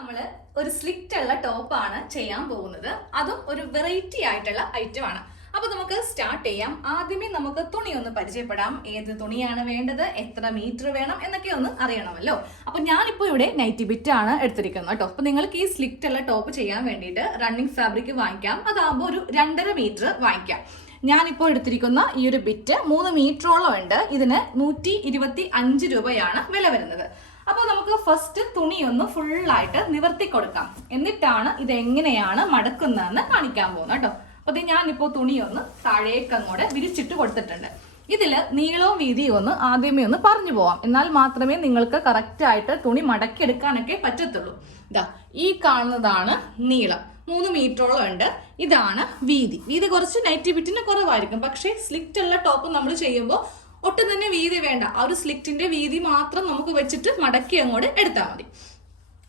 നമ്മൾ ഒരു സ്ലിറ്റ് ഉള്ള ടോപ്പാണ് ചെയ്യാൻ പോകുന്നത്. അതും ഒരു വെറൈറ്റി ആയിട്ടുള്ള ഐറ്റം ആണ്. അപ്പൊ നമുക്ക് സ്റ്റാർട്ട് ചെയ്യാം. ആദ്യമേ നമുക്ക് തുണി ഒന്ന് പരിചയപ്പെടാം. ഏത് തുണിയാണ് വേണ്ടത്, എത്ര മീറ്റർ വേണം എന്നൊക്കെ ഒന്ന് അറിയണമല്ലോ. അപ്പൊ ഞാനിപ്പോ ഇവിടെ നൈറ്റി ബിറ്റ് ആണ് എടുത്തിരിക്കുന്നത് കേട്ടോ. അപ്പൊ നിങ്ങൾക്ക് ഈ സ്ലിറ്റ് ഉള്ള ടോപ്പ് ചെയ്യാൻ വേണ്ടിയിട്ട് റണ്ണിങ് ഫാബ്രിക് വാങ്ങിക്കാം. അതാകുമ്പോൾ ഒരു 2.5 മീറ്റർ വാങ്ങിക്കാം. ഞാനിപ്പോൾ എടുത്തിരിക്കുന്ന ഈ ഒരു ബിറ്റ് 3 മീറ്ററോളം ഉണ്ട്. ഇതിന് 125 രൂപയാണ് വില വരുന്നത്. അപ്പോൾ നമുക്ക് ഫസ്റ്റ് തുണി ഒന്ന് ഫുള്ളായിട്ട് നിവർത്തി കൊടുക്കാം. എന്നിട്ടാണ് ഇത് എങ്ങനെയാണ് മടക്കുന്നതെന്ന് കാണിക്കാൻ പോകുന്നത് കേട്ടോ. അപ്പോൾ ഇത് ഞാനിപ്പോൾ തുണി ഒന്ന് താഴേക്ക് അങ്ങോട്ട് വിരിച്ചിട്ട് കൊടുത്തിട്ടുണ്ട്. ഇതിൽ നീളവും വീതിയും ഒന്ന് ആദ്യമേ ഒന്ന് പറഞ്ഞു പോവാം. എന്നാൽ മാത്രമേ നിങ്ങൾക്ക് കറക്റ്റായിട്ട് തുണി മടക്കിയെടുക്കാനൊക്കെ പറ്റത്തുള്ളൂ. ഇതാ ഈ കാണുന്നതാണ് നീളം, 3 മീറ്ററോളം ഉണ്ട്. ഇതാണ് വീതി. വീതി കുറച്ച് നൈറ്റി ബിറ്റിന് കുറവായിരിക്കും. പക്ഷേ സ്ലിറ്റ് ഉള്ള ടോപ്പ് നമ്മൾ ചെയ്യുമ്പോൾ ഒട്ടും തന്നെ വീതി വേണ്ട. ആ ഒരു സ്ലിറ്റിന്റെ വീതി മാത്രം നമുക്ക് വെച്ചിട്ട് മടക്കി അങ്ങോട്ട് എടുത്താൽ മതി.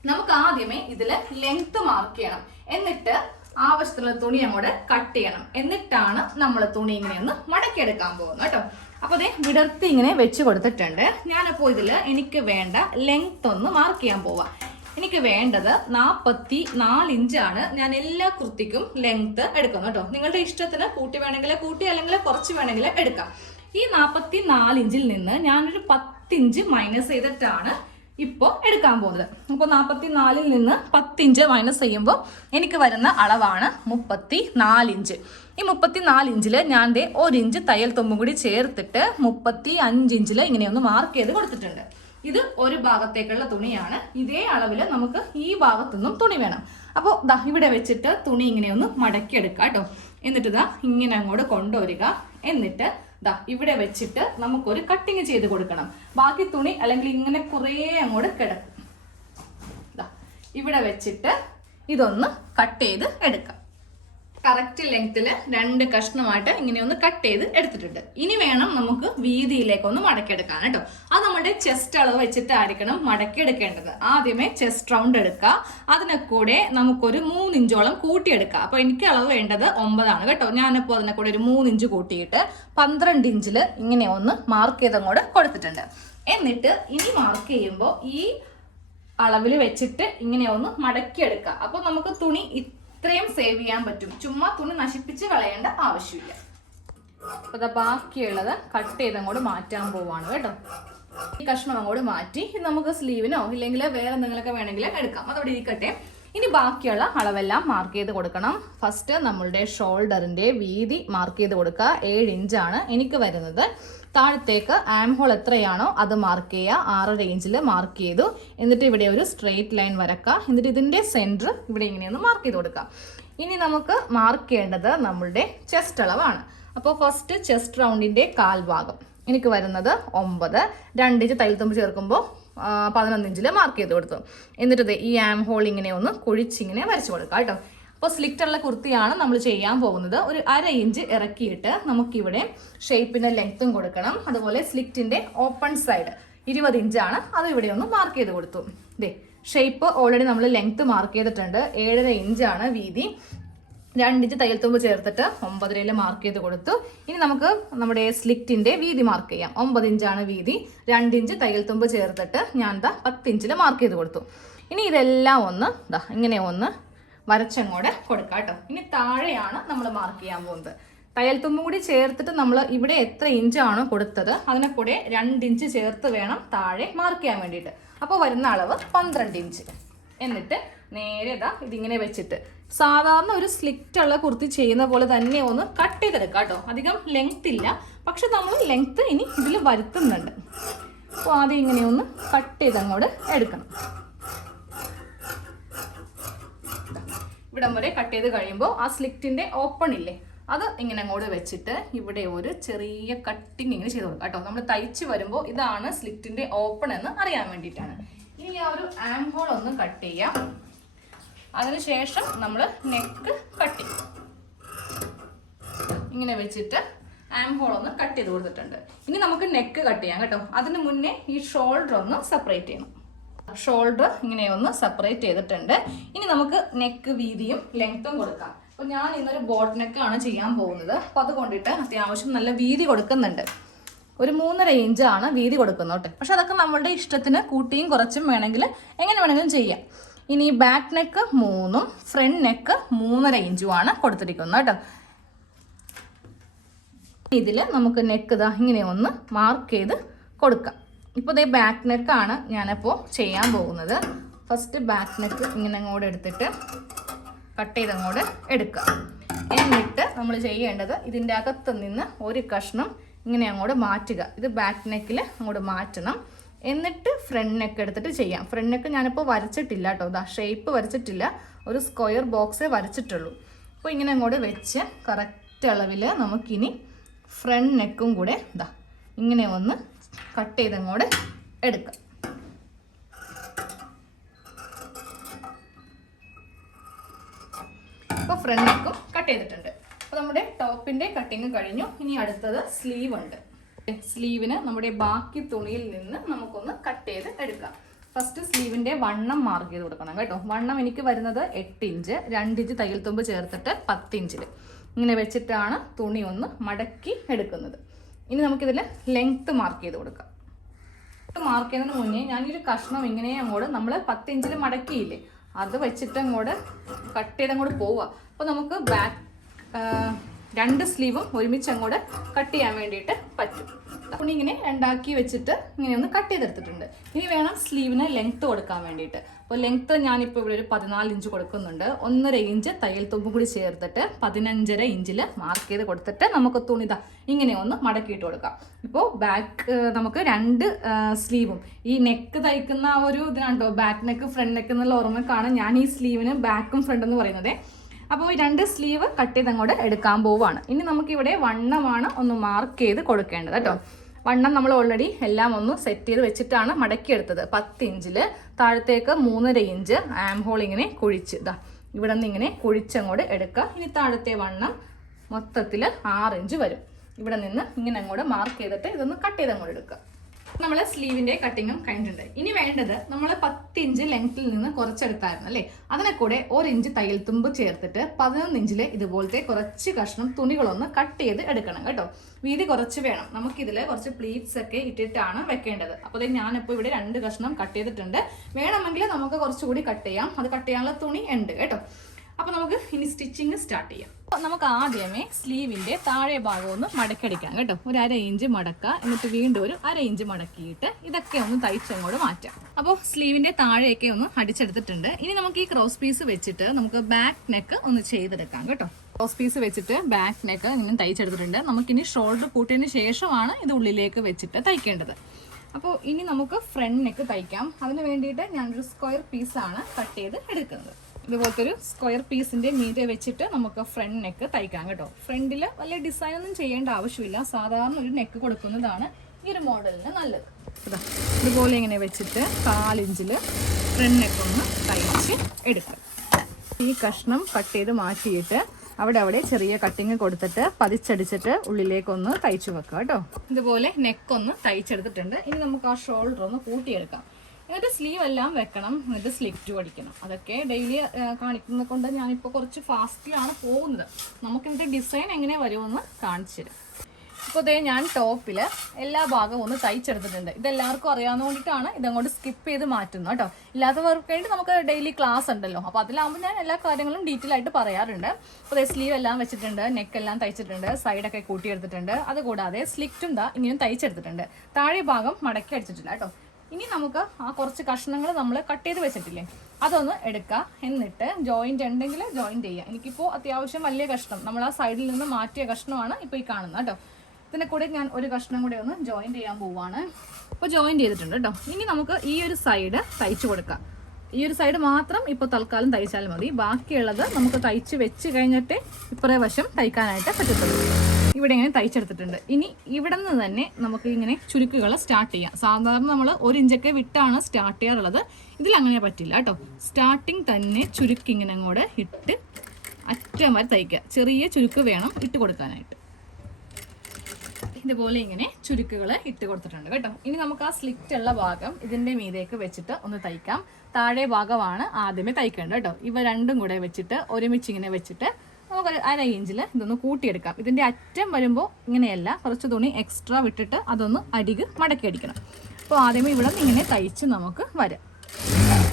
നമുക്ക് ആദ്യമേ ഇതിൽ ലെങ്ത് മാർക്ക് ചെയ്യണം. എന്നിട്ട് ആവശ്യത്തിലുള്ള തുണി അങ്ങോട്ട് കട്ട് ചെയ്യണം. എന്നിട്ടാണ് നമ്മൾ തുണി ഇങ്ങനെ ഒന്ന് മടക്കിയെടുക്കാൻ പോകുന്നത് കേട്ടോ. അപ്പോൾ അതേ വിടർത്തി ഇങ്ങനെ വെച്ച് കൊടുത്തിട്ടുണ്ട്. ഞാനപ്പോൾ ഇതിൽ എനിക്ക് വേണ്ട ലെങ്ത് ഒന്ന് മാർക്ക് ചെയ്യാൻ പോവാം. എനിക്ക് വേണ്ടത് 44 ഇഞ്ചാണ്. ഞാൻ എല്ലാ കുർത്തിക്കും ലെങ്ത് എടുക്കുന്നു കേട്ടോ. നിങ്ങളുടെ ഇഷ്ടത്തിന് കൂട്ടി വേണമെങ്കിൽ കൂട്ടി, അല്ലെങ്കിൽ കുറച്ച് വേണമെങ്കിൽ എടുക്കാം. ഈ 44 ഇഞ്ചിൽ നിന്ന് ഞാനൊരു 10 ഇഞ്ച് മൈനസ് ചെയ്തിട്ടാണ് ഇപ്പോൾ എടുക്കാൻ പോകുന്നത്. അപ്പോൾ 44-ൽ നിന്ന് 10 ഇഞ്ച് മൈനസ് ചെയ്യുമ്പോൾ എനിക്ക് വരുന്ന അളവാണ് 34 ഇഞ്ച്. ഈ 34 ഇഞ്ചിൽ ഞാൻ 1 ഇഞ്ച് തയ്യൽ തുമ്പും കൂടി ചേർത്തിട്ട് 35 ഇഞ്ചിൽ ഇങ്ങനെയൊന്ന് മാർക്ക് ചെയ്ത് കൊടുത്തിട്ടുണ്ട്. ഇത് ഒരു ഭാഗത്തേക്കുള്ള തുണിയാണ്. ഇതേ അളവിൽ നമുക്ക് ഈ ഭാഗത്തുനിന്നും തുണി വേണം. അപ്പോൾ ദാ ഇവിടെ വെച്ചിട്ട് തുണി ഇങ്ങനെയൊന്ന് മടക്കിയെടുക്കാം കേട്ടോ. എന്നിട്ട് ദാ ഇങ്ങനെ അങ്ങോട്ട് കൊണ്ടുവരിക. എന്നിട്ട് ദാ ഇവിടെ വെച്ചിട്ട് നമുക്കൊരു കട്ടിങ് ചെയ്ത് കൊടുക്കണം. ബാക്കി തുണി അല്ലെങ്കിൽ ഇങ്ങനെ കുറേ അങ്ങോട്ട് കിടക്കും. ദാ ഇവിടെ വെച്ചിട്ട് ഇതൊന്ന് കട്ട് ചെയ്ത് എടുക്കാം. കറക്റ്റ് ലെങ്ത്തിൽ 2 കഷ്ണമായിട്ട് ഇങ്ങനെ ഒന്ന് കട്ട് ചെയ്ത് എടുത്തിട്ടുണ്ട്. ഇനി വേണം നമുക്ക് വീതിയിലേക്കൊന്ന് മടക്കിയെടുക്കാൻ കേട്ടോ. അത് നമ്മുടെ ചെസ്റ്റ് അളവ് വെച്ചിട്ടായിരിക്കണം മടക്കിയെടുക്കേണ്ടത്. ആദ്യമേ ചെസ്റ്റ് റൗണ്ട് എടുക്കുക. അതിനെ കൂടെ നമുക്കൊരു 3 ഇഞ്ചോളം കൂട്ടിയെടുക്കുക. അപ്പോൾ എനിക്ക് അളവ് വേണ്ടത് 9 കേട്ടോ. ഞാനിപ്പോൾ അതിനെ കൂടെ ഒരു 3 ഇഞ്ച് കൂട്ടിയിട്ട് 12 ഇഞ്ചിൽ ഇങ്ങനെ ഒന്ന് മാർക്ക് ചെയ്തങ്ങോട്ട് കൊടുത്തിട്ടുണ്ട്. എന്നിട്ട് ഇനി മാർക്ക് ചെയ്യുമ്പോൾ ഈ അളവിൽ വെച്ചിട്ട് ഇങ്ങനെ ഒന്ന് മടക്കിയെടുക്കുക. അപ്പോൾ നമുക്ക് തുണി ഇത്രയും സേവ് ചെയ്യാൻ പറ്റും. ചുമ്മാ തുണി നശിപ്പിച്ച് കളയേണ്ട ആവശ്യമില്ല. അപ്പൊ അത് ബാക്കിയുള്ളത് കട്ട് ചെയ്ത് അങ്ങോട്ട് മാറ്റാൻ പോവാണ് കേട്ടോ. ഈ കഷ്ണം അങ്ങോട്ട് മാറ്റി ഇത് നമുക്ക് സ്ലീവിനോ ഇല്ലെങ്കിൽ വേറെ എന്തെങ്കിലുമൊക്കെ വേണമെങ്കിൽ എടുക്കാം. അതവിടെ ഇരിക്കട്ടെ. ഇനി ബാക്കിയുള്ള അളവെല്ലാം മാർക്ക് ചെയ്ത് കൊടുക്കണം. ഫസ്റ്റ് നമ്മളുടെ ഷോൾഡറിന്റെ വീതി മാർക്ക് ചെയ്ത് കൊടുക്കുക. 7 ഇഞ്ചാണ് എനിക്ക് വരുന്നത്. താഴത്തേക്ക് ആം ഹോൾ എത്രയാണോ അത് മാർക്ക് ചെയ്യുക. 6.5 ഇഞ്ചിൽ മാർക്ക് ചെയ്തു. എന്നിട്ട് ഇവിടെ ഒരു സ്ട്രെയിറ്റ് ലൈൻ വരക്കുക. എന്നിട്ട് ഇതിന്റെ സെന്റർ ഇവിടെ ഇങ്ങനെയൊന്ന് മാർക്ക് ചെയ്ത് കൊടുക്കാം. ഇനി നമുക്ക് മാർക്ക് ചെയ്യേണ്ടത് നമ്മളുടെ ചെസ്റ്റ് അളവാണ്. അപ്പോൾ ഫസ്റ്റ് ചെസ്റ്റ് റൗണ്ടിന്റെ കാൽഭാഗം എനിക്ക് വരുന്നത് 9. 2 ഇഞ്ച് തയ്യൽ തുമ്പ് ചേർക്കുമ്പോൾ 11 ഇഞ്ചിൽ മാർക്ക് ചെയ്ത് കൊടുത്തു. എന്നിട്ട് ഈ ആം ഹോൾ ഇങ്ങനെ ഒന്ന് കുഴിച്ചിങ്ങനെ വരച്ചു കൊടുക്കാം കേട്ടോ. അപ്പോൾ സ്ലിറ്റുള്ള കുർത്തിയാണ് നമ്മൾ ചെയ്യാൻ പോകുന്നത്. ഒരു 1/2 ഇഞ്ച് ഇറക്കിയിട്ട് നമുക്കിവിടെ ഷേപ്പിന്റെ ലെങ്ത്തും കൊടുക്കണം. അതുപോലെ സ്ലിറ്റിന്റെ ഓപ്പൺ സൈഡ് 20 ഇഞ്ചാണ്. അത് ഇവിടെ ഒന്ന് മാർക്ക് ചെയ്ത് കൊടുത്തു. ദേ ഷേപ്പ് ഓൾറെഡി നമ്മൾ ലെങ്ത്ത് മാർക്ക് ചെയ്തിട്ടുണ്ട്. 7.5 ഇഞ്ചാണ് വീതി. 2 ഇഞ്ച് തയ്യൽ തുമ്പ് ചേർത്തിട്ട് 9.5 മാർക്ക് ചെയ്ത് കൊടുത്തു. ഇനി നമുക്ക് നമ്മുടെ സ്ലിറ്റിന്റെ വീതി മാർക്ക് ചെയ്യാം. 9 ഇഞ്ചാണ് വീതി. 2 ഇഞ്ച് തയ്യൽ തുമ്പ് ചേർത്തിട്ട് ഞാൻ 10 ഇഞ്ചിൽ മാർക്ക് ചെയ്ത് കൊടുത്തു. ഇനി ഇതെല്ലാം ഒന്ന് ഇങ്ങനെ ഒന്ന് വരച്ചങ്ങോട്ട് കൊടുക്കാം കേട്ടോ. ഇനി താഴെയാണ് നമ്മൾ മാർക്ക് ചെയ്യാൻ പോകുന്നത്. തയ്യൽ തുമ്പും കൂടി ചേർത്തിട്ട് നമ്മൾ ഇവിടെ എത്ര ഇഞ്ചാണോ കൊടുത്തത് അതിനെ കൂടെ 2 ഇഞ്ച് ചേർത്ത് വേണം താഴെ മാർക്ക് ചെയ്യാൻ വേണ്ടിയിട്ട്. അപ്പോൾ വരുന്ന അളവ് 12 ഇഞ്ച്. എന്നിട്ട് നേരെ ഇതിങ്ങനെ വെച്ചിട്ട് സാധാരണ ഒരു സ്ലിറ്റുള്ള കുർത്തി ചെയ്യുന്ന പോലെ തന്നെ ഒന്ന് കട്ട് ചെയ്തെടുക്കാം കേട്ടോ. അധികം ലെങ്ത് ഇല്ല, പക്ഷെ നമ്മൾ ലെങ്ത് ഇനി ഇതിൽ വരുത്തുന്നുണ്ട്. അപ്പോൾ ആദ്യം ഇങ്ങനെ ഒന്ന് കട്ട് ചെയ്ത് അങ്ങോട്ട് എടുക്കണം. ഇവിടം വരെ കട്ട് ചെയ്ത് കഴിയുമ്പോൾ ആ സ്ലിറ്റിന്റെ ഓപ്പൺ ഇല്ലേ അത് ഇങ്ങനെ അങ്ങോട്ട് വെച്ചിട്ട് ഇവിടെ ഒരു ചെറിയ കട്ടിങ് ഇങ്ങനെ ചെയ്ത് കൊടുക്കാം കേട്ടോ. നമ്മൾ തയ്ച്ച് വരുമ്പോൾ ഇതാണ് സ്ലിറ്റിന്റെ ഓപ്പൺ എന്ന് അറിയാൻ വേണ്ടിയിട്ടാണ്. ഇനി ആ ഒരു ആം ഹോൾ ഒന്ന് കട്ട് ചെയ്യാം. അതിനുശേഷം നമ്മൾ നെക്ക് കട്ട് ചെയ്യും. ഇങ്ങനെ വെച്ചിട്ട് ആം ഹോൾ ഒന്ന് കട്ട് ചെയ്ത് കൊടുത്തിട്ടുണ്ട്. ഇനി നമുക്ക് നെക്ക് കട്ട് ചെയ്യാം കേട്ടോ. അതിന് മുന്നേ ഈ ഷോൾഡർ ഒന്ന് സെപ്പറേറ്റ് ചെയ്യണം. ഷോൾഡർ ഇങ്ങനെ ഒന്ന് സെപ്പറേറ്റ് ചെയ്തിട്ടുണ്ട്. ഇനി നമുക്ക് നെക്ക് വീതിയും ലെങ്ത്തും കൊടുക്കാം. അപ്പോൾ ഞാൻ ഇന്നൊരു ബോട്ട് നെക്കാണ് ചെയ്യാൻ പോകുന്നത്. അപ്പോൾ അതുകൊണ്ടിട്ട് അത്യാവശ്യം നല്ല വീതി കൊടുക്കുന്നുണ്ട്. ഒരു 3.5 ഇഞ്ചാണ് വീതി കൊടുക്കുന്നത് കേട്ടോ. പക്ഷെ അതൊക്കെ നമ്മളുടെ ഇഷ്ടത്തിന് കൂട്ടിയും കുറച്ചും വേണമെങ്കിൽ എങ്ങനെ വേണമെങ്കിലും ചെയ്യാം. ഇനി ബാക്ക് നെക്ക് 3 ഫ്രണ്ട് നെക്ക് 3.5 ഇഞ്ചുമാണ് കൊടുത്തിരിക്കുന്നത് കേട്ടോ. ഇതിൽ നമുക്ക് നെക്ക് ഇതാ ഇങ്ങനെ ഒന്ന് മാർക്ക് ചെയ്ത് കൊടുക്കാം. ഇപ്പോൾ ഇതേ ബാക്ക് നെക്കാണ് ഞാനിപ്പോൾ ചെയ്യാൻ പോകുന്നത്. ഫസ്റ്റ് ബാക്ക് നെക്ക് ഇങ്ങനെ അങ്ങോട്ട് എടുത്തിട്ട് കട്ട് ചെയ്ത് അങ്ങോട്ട് എടുക്കുക. എന്നിട്ട് നമ്മൾ ചെയ്യേണ്ടത് ഇതിൻ്റെ അകത്ത് നിന്ന് ഒരു കഷ്ണം ഇങ്ങനെ അങ്ങോട്ട് മാറ്റുക. ഇത് ബാക്ക് നെക്കിൽ അങ്ങോട്ട് മാറ്റണം. എന്നിട്ട് ഫ്രണ്ട് നെക്ക് എടുത്തിട്ട് ചെയ്യാം. ഫ്രണ്ട് നെക്ക് ഞാനിപ്പോൾ വരച്ചിട്ടില്ല കേട്ടോ. ഇതാ ഷേപ്പ് വരച്ചിട്ടില്ല, ഒരു സ്ക്വയർ ബോക്സേ വരച്ചിട്ടുള്ളൂ. അപ്പോൾ ഇങ്ങനെ അങ്ങോട്ട് വെച്ച് കറക്റ്റ് അളവിൽ നമുക്കിനി ഫ്രണ്ട് നെക്കും കൂടെ ഇതാ ഇങ്ങനെ ഒന്ന് കട്ട് ചെയ്ത് അങ്ങോട്ട് എടുക്കാം. അപ്പോൾ ഫ്രണ്ട് നെക്കും കട്ട് ചെയ്തിട്ടുണ്ട്. അപ്പോൾ നമ്മുടെ ടോപ്പിൻ്റെ കട്ടിങ് കഴിഞ്ഞു. ഇനി അടുത്തത് സ്ലീവ് ഉണ്ട്. സ്ലീവിന് നമ്മുടെ ബാക്കി തുണിയിൽ നിന്ന് നമുക്കൊന്ന് കട്ട് ചെയ്ത് എടുക്കാം. ഫസ്റ്റ് സ്ലീവിൻ്റെ വണ്ണം മാർക്ക് ചെയ്ത് കൊടുക്കണം കേട്ടോ. വണ്ണം എനിക്ക് വരുന്നത് 8 ഇഞ്ച്, 2 ഇഞ്ച് തയ്യൽ തുമ്പ് ചേർത്തിട്ട് 10 ഇഞ്ചിൽ ഇങ്ങനെ വെച്ചിട്ടാണ് തുണി ഒന്ന് മടക്കി എടുക്കുന്നത്. ഇനി നമുക്കിതിൽ ലെങ്ത്ത് മാർക്ക് ചെയ്ത് കൊടുക്കാം. മാർക്ക് ചെയ്യുന്നതിന് മുന്നേ ഞാനൊരു കഷ്ണം ഇങ്ങനെ അങ്ങോട്ട് നമ്മൾ 10 ഇഞ്ചിൽ മടക്കിയില്ലേ, അത് വെച്ചിട്ട് അങ്ങോട്ട് കട്ട് ചെയ്ത് അങ്ങോട്ട് പോവുക. അപ്പോൾ നമുക്ക് ബാക്ക് 2 സ്ലീവും ഒരുമിച്ച് അങ്ങോട്ട് കട്ട് ചെയ്യാൻ വേണ്ടിയിട്ട് പറ്റും. തുണി ഇങ്ങനെ രണ്ടാക്കി വെച്ചിട്ട് ഇങ്ങനെ ഒന്ന് കട്ട് ചെയ്തെടുത്തിട്ടുണ്ട്. ഇനി വേണം സ്ലീവിന് ലെങ്ത്ത് കൊടുക്കാൻ വേണ്ടിയിട്ട്. അപ്പോൾ ലെങ്ത്ത് ഞാനിപ്പോൾ ഇവിടെ ഒരു 14 ഇഞ്ച് കൊടുക്കുന്നുണ്ട്. 1.5 ഇഞ്ച് തയ്യൽ തുമ്പും കൂടി ചേർത്തിട്ട് 15.5 ഇഞ്ചിൽ മാർക്ക് ചെയ്ത് കൊടുത്തിട്ട് നമുക്ക് തുണി ഇങ്ങനെ ഒന്ന് മടക്കിയിട്ട് കൊടുക്കാം. ഇപ്പോൾ ബാക്ക് നമുക്ക് 2 സ്ലീവും ഈ നെക്ക് തയ്ക്കുന്ന ആ ഒരു ഇതിനാണ്ടോ ബാക്ക് നെക്ക് ഫ്രണ്ട് നെക്ക് എന്നുള്ള ഓർമ്മക്കാണ് ഞാൻ ഈ സ്ലീവിന് ബാക്കും ഫ്രണ്ട് എന്ന് പറയുന്നത്. അപ്പോൾ ഈ 2 സ്ലീവ് കട്ട് ചെയ്ത് അങ്ങോട്ട് എടുക്കാൻ പോവുകയാണ്. ഇനി നമുക്കിവിടെ വണ്ണമാണ് ഒന്ന് മാർക്ക് ചെയ്ത് കൊടുക്കേണ്ടത് കേട്ടോ. വണ്ണം നമ്മൾ ഓൾറെഡി എല്ലാം ഒന്ന് സെറ്റ് ചെയ്ത് വെച്ചിട്ടാണ് മടക്കിയെടുത്തത്. 10 ഇഞ്ചിൽ താഴത്തേക്ക് 3.5 ഇഞ്ച് ആം ഹോൾ ഇങ്ങനെ കുഴിച്ച് ഇവിടെ നിന്ന് ഇങ്ങനെ കുഴിച്ചങ്ങോട്ട് എടുക്കുക. ഇനി താഴത്തെ വണ്ണം മൊത്തത്തിൽ 6 ഇഞ്ച് വരും. ഇവിടെ നിന്ന് ഇങ്ങനെ അങ്ങോട്ട് മാർക്ക് ചെയ്തിട്ട് ഇതൊന്ന് കട്ട് ചെയ്ത് അങ്ങോട്ട് എടുക്കുക. നമ്മൾ സ്ലീവിൻ്റെ കട്ടിങ്ങും കഴിഞ്ഞിട്ടുണ്ട്. ഇനി വേണ്ടത് നമ്മൾ 10 ഇഞ്ച് ലെങ്ത്തിൽ നിന്ന് കുറച്ചെടുത്തായിരുന്നു അല്ലേ, അതിനെ കൂടെ 1 ഇഞ്ച് തയ്യൽ തുമ്പ് ചേർത്തിട്ട് 11 ഇഞ്ചിൽ ഇതുപോലത്തെ കുറച്ച് കഷ്ണം തുണികളൊന്ന് കട്ട് ചെയ്ത് എടുക്കണം കേട്ടോ. വീതി കുറച്ച് വേണം. നമുക്കിതിൽ കുറച്ച് പ്ലീറ്റ്സ് ഒക്കെ ഇട്ടിട്ടാണ് വെക്കേണ്ടത്. അപ്പോൾ ഞാനിപ്പോൾ ഇവിടെ 2 കഷ്ണം കട്ട് ചെയ്തിട്ടുണ്ട്. വേണമെങ്കിൽ നമുക്ക് കുറച്ചുകൂടി കട്ട് ചെയ്യാം. അത് കട്ട് ചെയ്യാനുള്ള തുണി ഉണ്ട് കേട്ടോ. അപ്പോൾ നമുക്ക് ഇനി സ്റ്റിച്ചിങ് സ്റ്റാർട്ട് ചെയ്യാം. അപ്പോൾ നമുക്ക് ആദ്യമേ സ്ലീവിൻ്റെ താഴെ ഭാഗം ഒന്ന് മടക്കടിക്കാം കേട്ടോ. ഒരു 1/2 ഇഞ്ച് മടക്കുക. എന്നിട്ട് വീണ്ടും ഒരു 1/2 ഇഞ്ച് മടക്കിയിട്ട് ഇതൊക്കെ ഒന്ന് തയ്ച്ചങ്ങോട്ട് മാറ്റാം. അപ്പോൾ സ്ലീവിൻ്റെ താഴെയൊക്കെ ഒന്ന് അടിച്ചെടുത്തിട്ടുണ്ട്. ഇനി നമുക്ക് ഈ ക്രോസ് പീസ് വെച്ചിട്ട് നമുക്ക് ബാക്ക് നെക്ക് ഒന്ന് ചെയ്തെടുക്കാം കേട്ടോ. ക്രോസ് പീസ് വെച്ചിട്ട് ബാക്ക് നെക്ക് ഇങ്ങനെ തയ്ച്ചെടുത്തിട്ടുണ്ട്. നമുക്കിനി ഷോൾഡർ കൂട്ടിയതിന് ശേഷമാണ് ഇത് ഉള്ളിലേക്ക് വെച്ചിട്ട് തയ്ക്കേണ്ടത്. അപ്പോൾ ഇനി നമുക്ക് ഫ്രണ്ട് നെക്ക് തയ്ക്കാം. അതിന് വേണ്ടിയിട്ട് ഞാനൊരു സ്ക്വയർ പീസാണ് കട്ട് ചെയ്ത് എടുക്കുന്നത്. ഇതുപോലത്തെ ഒരു സ്ക്വയർ പീസിൻ്റെ മീതെ വെച്ചിട്ട് നമുക്ക് ഫ്രണ്ട് നെക്ക് തയ്ക്കാം കേട്ടോ. ഫ്രണ്ടിൽ വലിയ ഡിസൈനൊന്നും ചെയ്യേണ്ട ആവശ്യമില്ല. സാധാരണ ഒരു നെക്ക് കൊടുക്കുന്നതാണ് ഈ ഒരു മോഡലിന് നല്ലത്. ഇതുപോലെ ഇങ്ങനെ വെച്ചിട്ട് 4 ഇഞ്ചിൽ ഫ്രണ്ട് നെക്ക് ഒന്ന് തയ്ച്ച് എടുക്കുക. ഈ കഷ്ണം കട്ട് ചെയ്ത് മാറ്റിയിട്ട് അവിടെ ചെറിയ കട്ടിങ് കൊടുത്തിട്ട് പതിച്ചടിച്ചിട്ട് ഉള്ളിലേക്കൊന്ന് തയ്ച്ചു വെക്കുക കേട്ടോ. ഇതുപോലെ നെക്കൊന്ന് തയ്ച്ചെടുത്തിട്ടുണ്ട്. ഇനി നമുക്ക് ആ ഷോൾഡർ ഒന്ന് കൂട്ടിയെടുക്കാം. എന്നിട്ട് സ്ലീവ് എല്ലാം വെക്കണം. എന്നിട്ട് സ്ലിറ്റ് അടിക്കണം. അതൊക്കെ ഡെയിലി കാണിക്കുന്നത് കൊണ്ട് ഞാനിപ്പോൾ കുറച്ച് ഫാസ്റ്റിലാണ് പോകുന്നത്. നമുക്കിതിൻ്റെ ഡിസൈൻ എങ്ങനെ വരുമെന്ന് കാണിച്ചു തരാം. ഇപ്പോൾ ഇതേ ഞാൻ ടോപ്പിൽ എല്ലാ ഭാഗവും ഒന്ന് തയ്ച്ചെടുത്തിട്ടുണ്ട്. ഇതെല്ലാവർക്കും അറിയാവുന്ന കൊണ്ടിട്ടാണ് ഇതങ്ങോട്ട് സ്കിപ്പ് ചെയ്ത് മാറ്റുന്നത് കേട്ടോ. ഇല്ലാത്തവർക്കായിട്ട് നമുക്ക് ഡെയിലി ക്ലാസ് ഉണ്ടല്ലോ. അപ്പോൾ അതിലാകുമ്പോൾ ഞാൻ എല്ലാ കാര്യങ്ങളും ഡീറ്റെയിൽ ആയിട്ട് പറയാറുണ്ട്. അപ്പോൾ അതേ സ്ലീവ് എല്ലാം വെച്ചിട്ടുണ്ട്, നെക്ക് എല്ലാം തയ്ച്ചിട്ടുണ്ട്, സൈഡൊക്കെ കൂട്ടിയെടുത്തിട്ടുണ്ട്. അതുകൂടാതെ സ്ലിറ്റും ഇങ്ങനെ തയ്ച്ചെടുത്തിട്ടുണ്ട്. താഴെ ഭാഗം മടക്കി അടിച്ചിട്ടില്ല കേട്ടോ. ഇനി നമുക്ക് ആ കുറച്ച് കഷ്ണങ്ങൾ നമ്മൾ കട്ട് ചെയ്ത് വെച്ചിട്ടില്ലേ, അതൊന്ന് എടുക്കുക. എന്നിട്ട് ജോയിൻ്റ് ഉണ്ടെങ്കിൽ ജോയിൻ്റ് ചെയ്യുക. എനിക്കിപ്പോൾ അത്യാവശ്യം വലിയ കഷ്ണം നമ്മൾ ആ സൈഡിൽ നിന്ന് മാറ്റിയ കഷ്ണമാണ് ഇപ്പോൾ ഈ കാണുന്നത് കേട്ടോ. ഇതിനെ കൂടെ ഞാൻ ഒരു കഷ്ണം കൂടെ ഒന്ന് ജോയിൻ്റ് ചെയ്യാൻ പോവുകയാണ്. അപ്പോൾ ജോയിൻ്റ് ചെയ്തിട്ടുണ്ട് കേട്ടോ. ഇനി നമുക്ക് ഈ ഒരു സൈഡ് തയ്ച്ചു കൊടുക്കാം. ഈ ഒരു സൈഡ് മാത്രം ഇപ്പോൾ തൽക്കാലം തയ്ച്ചാൽ മതി. ബാക്കിയുള്ളത് നമുക്ക് തയ്ച്ച് വെച്ച് കഴിഞ്ഞിട്ട് ഇപ്പറേ വശം തയ്ക്കാനായിട്ട് പറ്റത്തുള്ളൂ. ഇവിടെ ഇങ്ങനെ തയ്ച്ചെടുത്തിട്ടുണ്ട്. ഇനി ഇവിടെ നിന്ന് തന്നെ നമുക്ക് ഇങ്ങനെ ചുരുക്കുകൾ സ്റ്റാർട്ട് ചെയ്യാം. സാധാരണ നമ്മൾ 1 ഇഞ്ചൊക്കെ വിട്ടാണ് സ്റ്റാർട്ട് ചെയ്യാറുള്ളത്. ഇതിലങ്ങനെ പറ്റില്ല കേട്ടോ. സ്റ്റാർട്ടിങ് തന്നെ ചുരുക്ക് ഇങ്ങനെ അങ്ങോട്ട് ഇട്ട് അറ്റം വരെ തയ്ക്കുക. ചെറിയ ചുരുക്ക് വേണം ഇട്ട് കൊടുക്കാനായിട്ട്. ഇതുപോലെ ഇങ്ങനെ ചുരുക്കുകൾ ഇട്ട് കൊടുത്തിട്ടുണ്ട് കേട്ടോ. ഇനി നമുക്ക് ആ സ്ലിറ്റ് ഉള്ള ഭാഗം ഇതിൻ്റെ മീതേക്ക് വെച്ചിട്ട് ഒന്ന് തയ്ക്കാം. താഴെ ഭാഗമാണ് ആദ്യമേ തയ്ക്കേണ്ടത് കേട്ടോ. ഇവ രണ്ടും കൂടെ വെച്ചിട്ട് ഒരുമിച്ച് ഇങ്ങനെ വെച്ചിട്ട് നമുക്കൊരു 1/2 ഇഞ്ചിൽ ഇതൊന്ന് കൂട്ടിയെടുക്കാം. ഇതിൻ്റെ അറ്റം വരുമ്പോൾ ഇങ്ങനെയല്ല, കുറച്ച് തുണി എക്സ്ട്രാ വിട്ടിട്ട് അതൊന്ന് അരിക് മടക്കി അടിക്കണം. അപ്പോൾ ആദ്യമേ ഇവിടെ നിന്ന് ഇങ്ങനെ തയ്ച്ച് നമുക്ക് വരാം.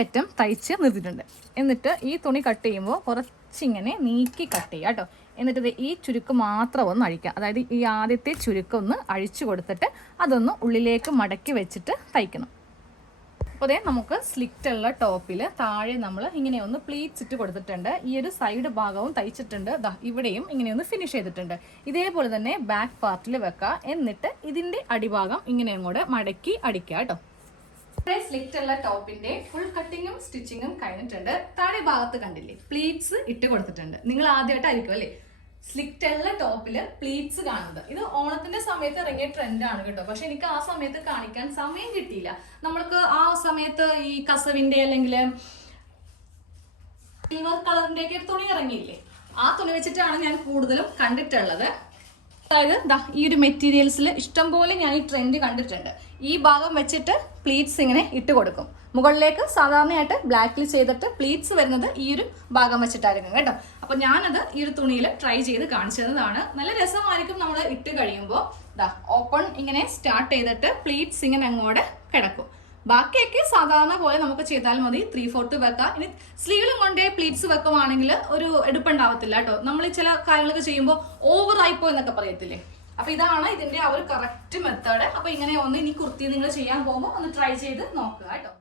അറ്റം തയ്ച്ച് നിർത്തിയിട്ടുണ്ട്. എന്നിട്ട് ഈ തുണി കട്ട് ചെയ്യുമ്പോൾ കുറച്ചിങ്ങനെ നീക്കി കട്ട് ചെയ്യുക കേട്ടോ. എന്നിട്ട് ഈ ചുരുക്ക് മാത്രം ഒന്ന് അഴിക്കാം. അതായത് ഈ ആദ്യത്തെ ചുരുക്കം ഒന്ന് അഴിച്ചു കൊടുത്തിട്ട് അതൊന്ന് ഉള്ളിലേക്ക് മടക്കി വെച്ചിട്ട് തയ്ക്കണം. അപ്പോൾ നമുക്ക് സ്ലിറ്റുള്ള ടോപ്പിൽ താഴെ നമ്മൾ ഇങ്ങനെ ഒന്ന് പ്ലീറ്റ്സ് ഇട്ട് കൊടുത്തിട്ടുണ്ട്. ഈ ഒരു സൈഡ് ഭാഗവും തയ്ച്ചിട്ടുണ്ട്. ഇവിടെയും ഇങ്ങനെ ഒന്ന് ഫിനിഷ് ചെയ്തിട്ടുണ്ട്. ഇതേപോലെ തന്നെ ബാക്ക് പാർട്ടിൽ വെക്കുക. എന്നിട്ട് ഇതിൻ്റെ അടിഭാഗം ഇങ്ങനെ അങ്ങോട്ട് മടക്കി അടിക്കുക കേട്ടോ. സ്ലിറ്റുള്ള ടോപ്പിന്റെ ഫുൾ കട്ടിങ്ങും സ്റ്റിച്ചിങ്ങും കഴിഞ്ഞിട്ടുണ്ട്. താഴെ ഭാഗത്ത് കണ്ടില്ലേ പ്ലീറ്റ്സ് ഇട്ട് കൊടുത്തിട്ടുണ്ട്. നിങ്ങൾ ആദ്യമായിട്ടായിരിക്കും അല്ലേ സ്ലിറ്റുള്ള ടോപ്പില് പ്ലീറ്റ്സ് കാണുന്നത്. ഇത് ഓണത്തിന്റെ സമയത്ത് ഇറങ്ങിയ ട്രെൻഡാണ് കേട്ടോ. പക്ഷെ എനിക്ക് ആ സമയത്ത് കാണിക്കാൻ സമയം കിട്ടിയില്ല. നമ്മൾക്ക് ആ സമയത്ത് ഈ കസവിന്റെ അല്ലെങ്കിൽ സിൽവർ കളറിന്റെ ഒക്കെ തുണി ഇറങ്ങിയില്ലേ, ആ തുണി വെച്ചിട്ടാണ് ഞാൻ കൂടുതലും കണ്ടിട്ടുള്ളത്. അതായത് ഈ ഒരു മെറ്റീരിയൽസിൽ ഇഷ്ടംപോലെ ഞാൻ ഈ ട്രെൻഡ് കണ്ടിട്ടുണ്ട്. ഈ ഭാഗം വെച്ചിട്ട് പ്ലീറ്റ്സ് ഇങ്ങനെ ഇട്ട് കൊടുക്കും. മുകളിലേക്ക് സാധാരണയായിട്ട് ബ്ലാക്കിൽ ചെയ്തിട്ട് പ്ലീറ്റ്സ് വരുന്നത് ഈ ഒരു ഭാഗം വെച്ചിട്ടായിരിക്കും കേട്ടോ. അപ്പോൾ ഞാനത് ഈ ഒരു തുണിയിൽ ട്രൈ ചെയ്ത് കാണിച്ചതാണ്. നല്ല രസമായിരിക്കും നമ്മൾ ഇട്ട് കഴിയുമ്പോൾ. ഓപ്പൺ ഇങ്ങനെ സ്റ്റാർട്ട് ചെയ്തിട്ട് പ്ലീറ്റ്സ് ഇങ്ങനെ അങ്ങോട്ട് കിടക്കും. ബാക്കിയൊക്കെ സാധാരണ പോലെ നമുക്ക് ചെയ്താൽ മതി. 3/4 വെക്കാം. ഇനി സ്ലീവിലും കൊണ്ടേ പ്ലീറ്റ്സ് വെക്കുവാണെങ്കിൽ ഒരു എടുപ്പുണ്ടാവത്തില്ല കേട്ടോ. നമ്മൾ ചില കാര്യങ്ങളൊക്കെ ചെയ്യുമ്പോൾ ഓവർ ആയിപ്പോ എന്നൊക്കെ പറയത്തില്ലേ. അപ്പൊ ഇതാണ് ഇതിന്റെ ആ ഒരു കറക്റ്റ് മെത്തേഡ്. അപ്പൊ ഇങ്ങനെ ഒന്ന് ഇനി കുർത്തി നിങ്ങൾ ചെയ്യാൻ പോകുമ്പോൾ ഒന്ന് ട്രൈ ചെയ്ത് നോക്കുക കേട്ടോ.